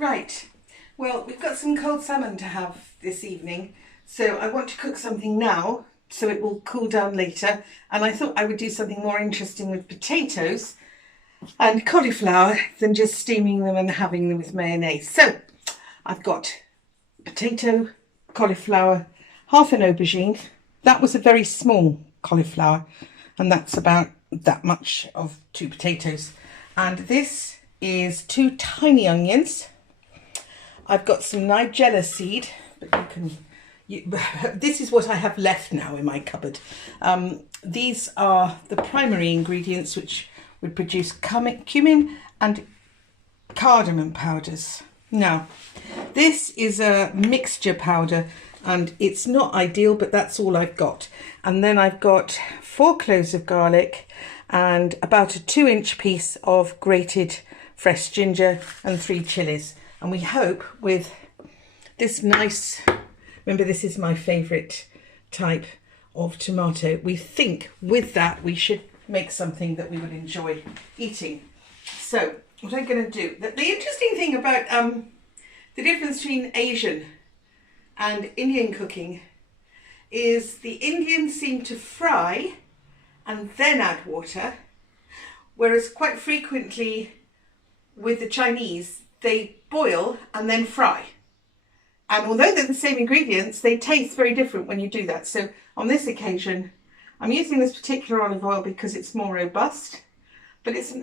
Right, well, we've got some cold salmon to have this evening, so I want to cook something now so it will cool down later, and I thought I would do something more interesting with potatoes and cauliflower than just steaming them and having them with mayonnaise. So I've got potato, cauliflower, half an aubergine. That was a very small cauliflower, and that's about that much of 2 potatoes. And this is 2 tiny onions. I've got some nigella seed, but this is what I have left now in my cupboard. These are the primary ingredients which would produce cumin and cardamom powders. Now, this is a mixture powder and it's not ideal, but that's all I've got. And then I've got 4 cloves of garlic and about a 2-inch piece of grated fresh ginger and 3 chilies. And we hope with this nice, remember this is my favourite type of tomato, we think with that we should make something that we would enjoy eating. So what I'm going to do, the interesting thing about the difference between Asian and Indian cooking is the Indians seem to fry and then add water, whereas quite frequently with the Chinese they boil and then fry. And although they're the same ingredients, they taste very different when you do that. So on this occasion, I'm using this particular olive oil because it's more robust, but it's,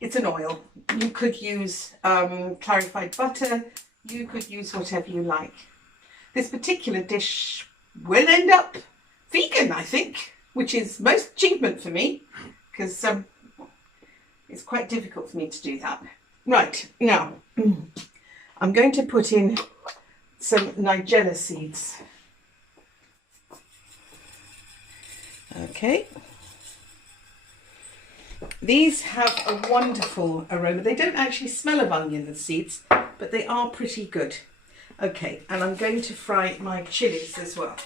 it's an oil. You could use clarified butter, you could use whatever you like. This particular dish will end up vegan, I think, which is most achievement for me, because it's quite difficult for me to do that. Right, now I'm going to put in some nigella seeds. Okay. These have a wonderful aroma. They don't actually smell of onion and seeds, but they are pretty good. Okay, and I'm going to fry my chilies as well.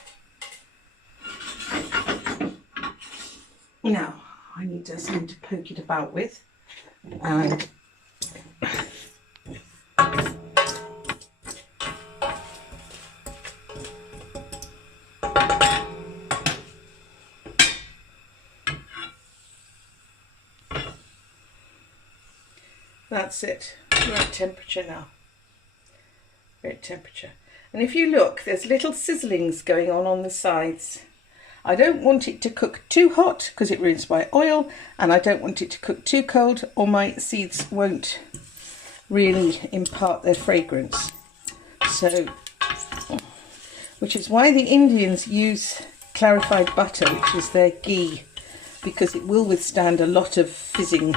Now, I need something to poke it about with. And that's it. We're at temperature now. We're at temperature. And if you look, there's little sizzlings going on the sides. I don't want it to cook too hot because it ruins my oil, and I don't want it to cook too cold or my seeds won't really impart their fragrance. So, which is why the Indians use clarified butter, which is their ghee, because it will withstand a lot of fizzing.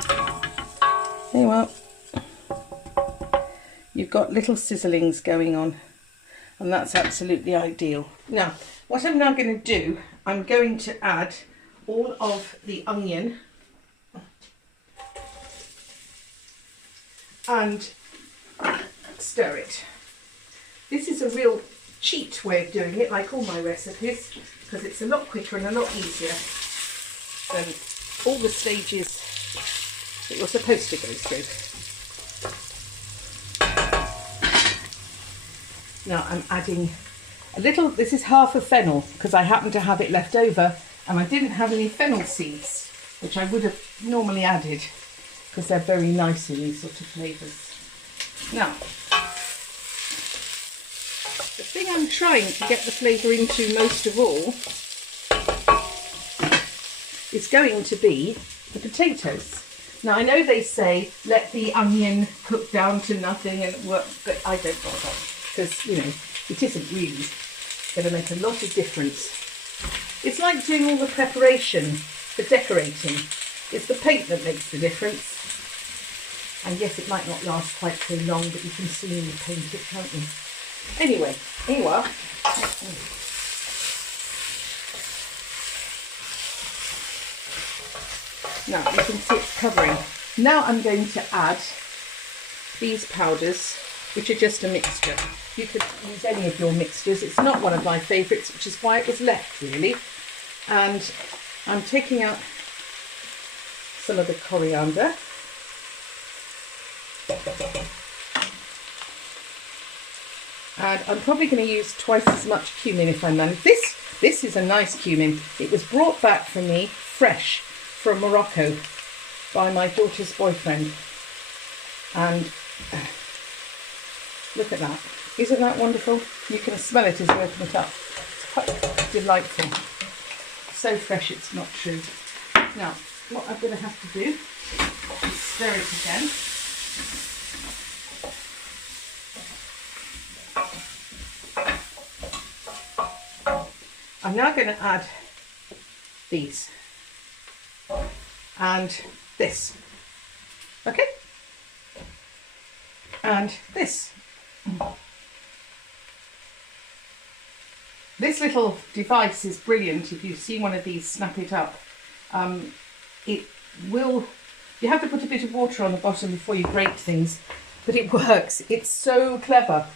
There you are. You've got little sizzlings going on, and that's absolutely ideal. Now, what I'm now going to do, I'm going to add all of the onion and stir it. This is a real cheat way of doing it, like all my recipes, because it's a lot quicker and a lot easier than all the stages that you're supposed to go through. Now I'm adding a little, this is half a fennel, because I happen to have it left over and I didn't have any fennel seeds, which I would have normally added, because they're very nice in these sort of flavours. Now, the thing I'm trying to get the flavour into most of all is going to be the potatoes. Now I know they say let the onion cook down to nothing and work, but I don't bother, because it isn't really going to make a lot of difference. It's like doing all the preparation for decorating. It's the paint that makes the difference. And yes, it might not last quite so long, but you can see when you paint it, can't you? Anyway, here you are. Now you can see it's covering. Now I'm going to add these powders, which are just a mixture. You could use any of your mixtures. It's not one of my favourites, which is why it was left really. And I'm taking out some of the coriander. And I'm probably going to use twice as much cumin if I manage. This is a nice cumin. It was brought back for me fresh from Morocco by my daughter's boyfriend. And look at that. Isn't that wonderful? You can smell it as you open it up. It's quite delightful. So fresh it's not true. Now, what I'm going to have to do is stir it again. I'm now going to add these and this, okay, and this. This little device is brilliant. If you see one of these, snap it up. It will, you have to put a bit of water on the bottom before you grate things, but it works. It's so clever.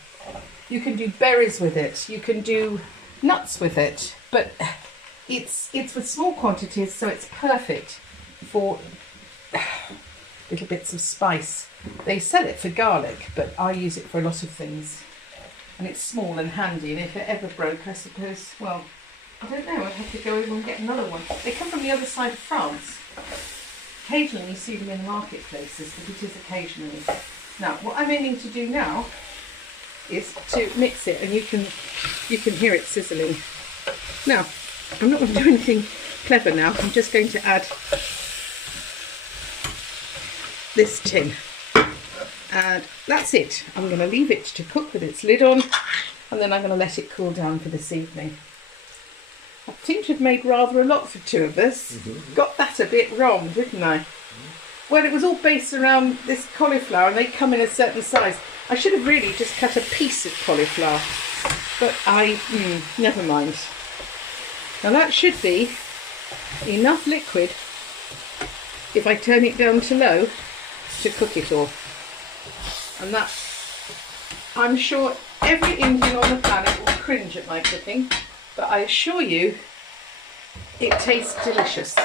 You can do berries with it, you can do nuts with it, but it's for small quantities, so it's perfect for little bits of spice. They sell it for garlic, but I use it for a lot of things, and it's small and handy, and if it ever broke, I suppose, well, I don't know, I'd have to go over and get another one. They come from the other side of France. Occasionally you see them in the marketplaces, but it is occasionally. Now, what I'm aiming to do now is to mix it, and you can hear it sizzling. Now, I'm not going to do anything clever now. I'm just going to add this tin, and that's it. I'm going to leave it to cook with its lid on, and then I'm going to let it cool down for this evening. I seem to have made rather a lot for two of us. Got that a bit wrong, didn't I? Well, it was all based around this cauliflower, and they come in a certain size. I should have really just cut a piece of cauliflower, but never mind. Now that should be enough liquid, if I turn it down to low, to cook it all. And that, I'm sure every Indian on the planet will cringe at my cooking, but I assure you it tastes delicious.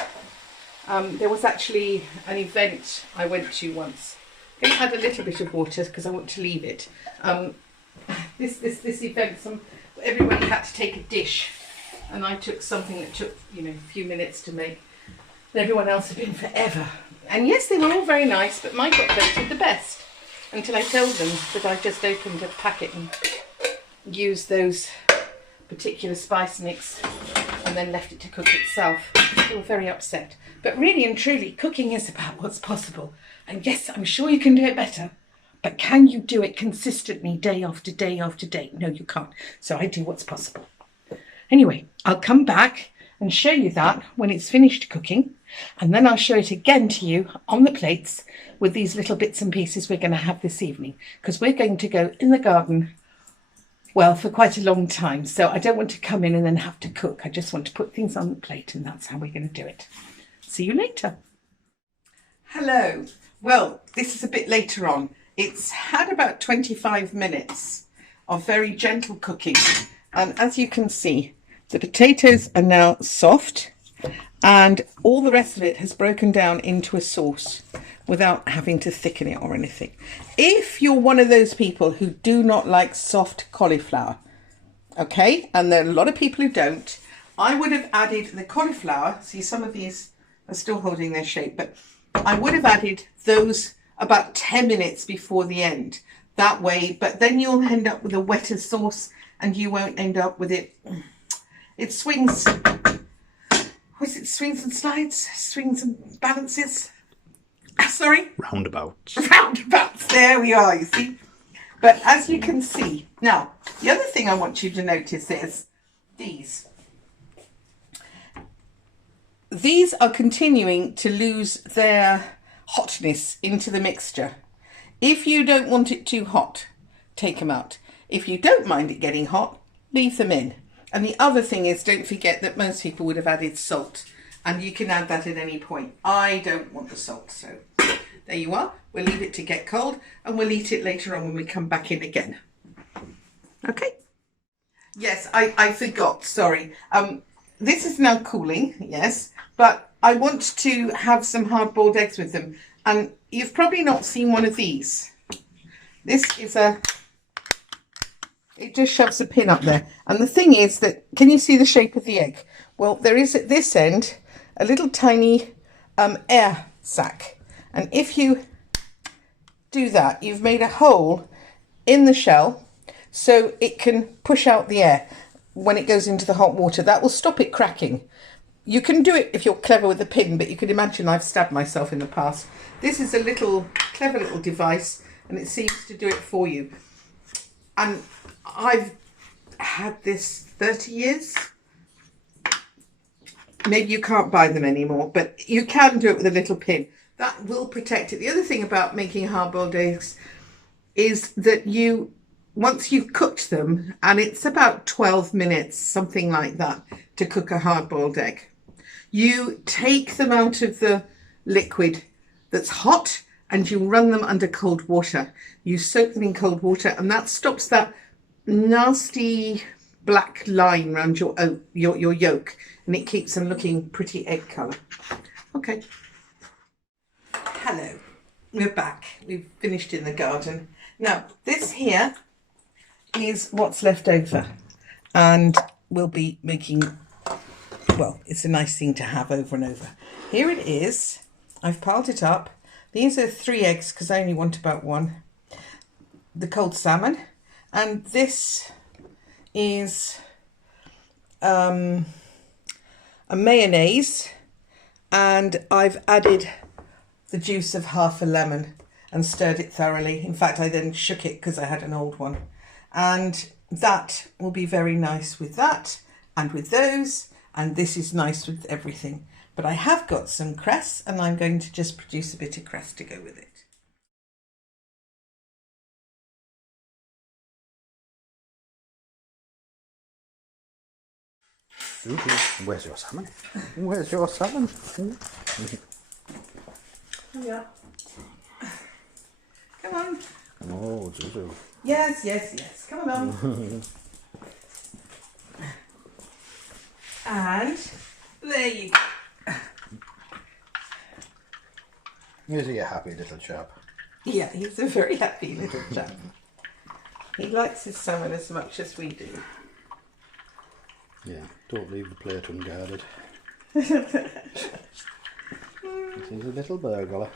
There was actually an event I went to once. I'm going to add a little bit of water because I want to leave it. This event, everybody had to take a dish, and I took something that took a few minutes to make. And everyone else had been forever. And yes, they were all very nice, but mine got voted the best until I told them that I just opened a packet and used those particular spice mix and then left it to cook itself. They were very upset. But really and truly, cooking is about what's possible. And yes, I'm sure you can do it better, but can you do it consistently day after day after day? No, you can't. So I do what's possible. Anyway, I'll come back and show you that when it's finished cooking, and then I'll show it again to you on the plates with these little bits and pieces we're going to have this evening, because we're going to go in the garden, well, for quite a long time. So I don't want to come in and then have to cook. I just want to put things on the plate, and that's how we're going to do it. See you later. Hello. Well, this is a bit later on. It's had about 25 minutes of very gentle cooking. And as you can see, the potatoes are now soft, and all the rest of it has broken down into a sauce without having to thicken it or anything. If you're one of those people who do not like soft cauliflower, okay, and there are a lot of people who don't, I would have added the cauliflower. See, some of these are still holding their shape, but I would have added those about 10 minutes before the end. That way, but then you'll end up with a wetter sauce, and you won't end up with it. It swings. Was it swings and slides? Swings and balances? Sorry? Roundabouts. Roundabouts. There we are, you see. But as you can see, now, the other thing I want you to notice is these. These are continuing to lose their hotness into the mixture. If you don't want it too hot, take them out. If you don't mind it getting hot, leave them in. And the other thing is, don't forget that most people would have added salt, and you can add that at any point. I don't want the salt, so there you are. We'll leave it to get cold, and we'll eat it later on when we come back in again. Okay? Yes, I forgot, sorry. This is now cooling, yes, but I want to have some hard-boiled eggs with them. And you've probably not seen one of these. This is a It just shoves a pin up there. And the thing is that, can you see the shape of the egg? Well, there is at this end a little tiny air sac. And if you do that, you've made a hole in the shell so it can push out the air when it goes into the hot water. That will stop it cracking. You can do it if you're clever with the pin, but you can imagine I've stabbed myself in the past. This is a little clever little device, and it seems to do it for you. And I've had this 30 years. Maybe you can't buy them anymore, but you can do it with a little pin. That will protect it. The other thing about making hard-boiled eggs is that once you've cooked them, and it's about 12 minutes, something like that, to cook a hard-boiled egg, you take them out of the liquid that's hot and you run them under cold water. You soak them in cold water, and that stops that nasty black line around your yolk, and it keeps them looking pretty egg colour. Okay. Hello, we're back. We've finished in the garden. Now, this here is what's left over, and we'll be making, well, it's a nice thing to have over and over. Here it is. I've piled it up. These are 3 eggs because I only want about 1. The cold salmon, and this is a mayonnaise, and I've added the juice of half a lemon and stirred it thoroughly. In fact, I then shook it because I had an old one, and that will be very nice with that and with those, and this is nice with everything. But I have got some cress, and I'm going to just produce a bit of cress to go with it. Where's your salmon? Where's your salmon? Yeah. Come on. Oh, Zuzu. Yes, yes, yes. Come along. And there you go. Is he a happy little chap? Yeah, he's a very happy little chap. He likes his salmon as much as we do. Yeah, don't leave the plate unguarded. He's a little burglar.